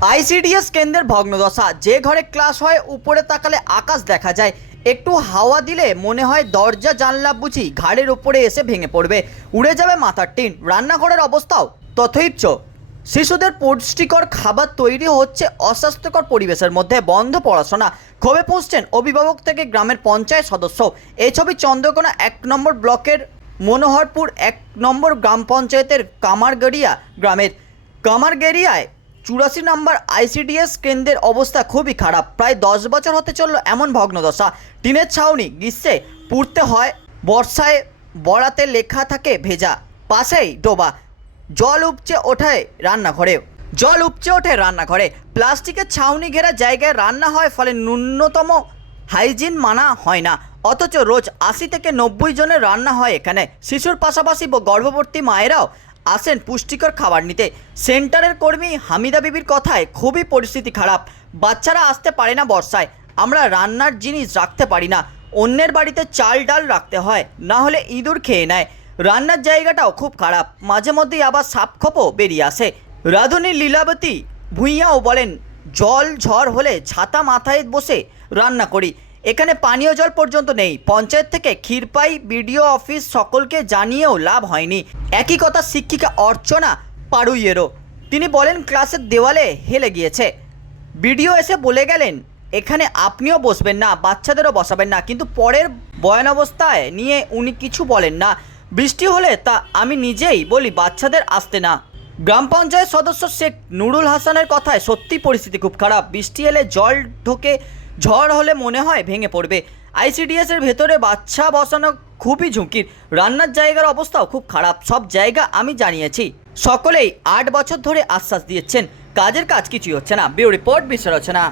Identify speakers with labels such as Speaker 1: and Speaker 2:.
Speaker 1: ICDS কেন্দ্রের ভগ্নদশা। যে ঘরে ক্লাস হয়, উপরে তাকালে আকাশ দেখা যায়। একটু হাওয়া দিলে মনে হয় দরজা, জানলা বুঝি ঘাড়ের উপরে এসে ভেঙে পড়বে। উড়ে যাবে মাথার টিন। রান্নাঘরের অবস্থাও তথৈচ্ছ শিশুদের পুষ্টিকর খাবার তৈরি হচ্ছে অস্বাস্থ্যকর পরিবেশের মধ্যে। বন্ধ পড়াশোনা। ক্ষোভে পৌঁছছেন অভিভাবক থেকে গ্রামের পঞ্চায়েত সদস্য। এই ছবি চন্দ্রকোনা এক নম্বর ব্লকের মনোহরপুর এক নম্বর গ্রাম পঞ্চায়েতের কামারগড়িয়া গ্রামের। কামারগেরিয়ায় চুরাশি নম্বর আইসিডিএস কেন্দ্রের অবস্থা খুবই খারাপ। প্রায় দশ বছর হতে চলল এমন ভগ্নদশা। টিনের ছাউনি গ্রীষ্মে পুড়তে হয়, বর্ষায় বড়াতে লেখা থাকে ভেজা, পাশেই ডোবা। জল উপচে ওঠায় রান্নাঘরে। জল উপচে ওঠে রান্নাঘরে। প্লাস্টিকের ছাউনি ঘেরা জায়গায় রান্না হয়, ফলে ন্যূনতম হাইজিন মানা হয় না। অথচ রোজ আশি থেকে নব্বই জনের রান্না হয় এখানে। শিশুর পাশাপাশি গর্ভবতী মায়েরাও আসেন পুষ্টিকর খাবার নিতে। সেন্টারের কর্মী হামিদা বিবির কথায় খুবই পরিস্থিতি খারাপ। বাচ্চারা আসতে পারে না বর্ষায়। আমরা রান্নার জিনিস রাখতে পারি না। অন্যের বাড়িতে চাল ডাল রাখতে হয়, না হলে ইঁদুর খেয়ে নেয়। রান্নার জায়গাটাও খুব খারাপ। মাঝে মধ্যেই আবার সাপখোপও বেরিয়ে আসে। রাধুনী লীলাবতী ভূঁইয়াও বলেন, জল ঝড় হলে ছাতা মাথায় বসে রান্না করি। এখানে পানীয় জল পর্যন্ত নেই। পঞ্চায়েত থেকে ক্ষীরপাই, বিডিও অফিস সকলকে জানিয়েও লাভ হয়নি। একই কথা শিক্ষিকা অর্চনা পাড়ুইয়েরও তিনি বলেন, ক্লাসের দেওয়ালে হেলে গিয়েছে। বিডিও এসে বলে গেলেন, এখানে আপনিও বসবেন না, বাচ্চাদেরও বসাবেন না। কিন্তু পরের বয়ানাবস্থায় নিয়ে উনি কিছু বলেন না। বৃষ্টি হলে তা আমি নিজেই বলি, বাচ্চাদের আসতে না। গ্রাম পঞ্চায়েত সদস্য শেখ নুরুল হাসানের কথায় সত্যি পরিস্থিতি খুব খারাপ। বৃষ্টি এলে জল ঢোকে ঝড় হলে মনে হয় ভেঙে পড়বে। আইসিডিএসের ভেতরে বাচ্চা বসানো খুবই ঝুঁকির। রান্নার জায়গার অবস্থাও খুব খারাপ, সব জায়গা আমি জানিয়েছি। সকলেই আট বছর ধরে আশ্বাস দিয়েছেন, কাজের কাজ কিছুই হচ্ছে না। বিউ রিপোর্ট বিশ্ব রচনা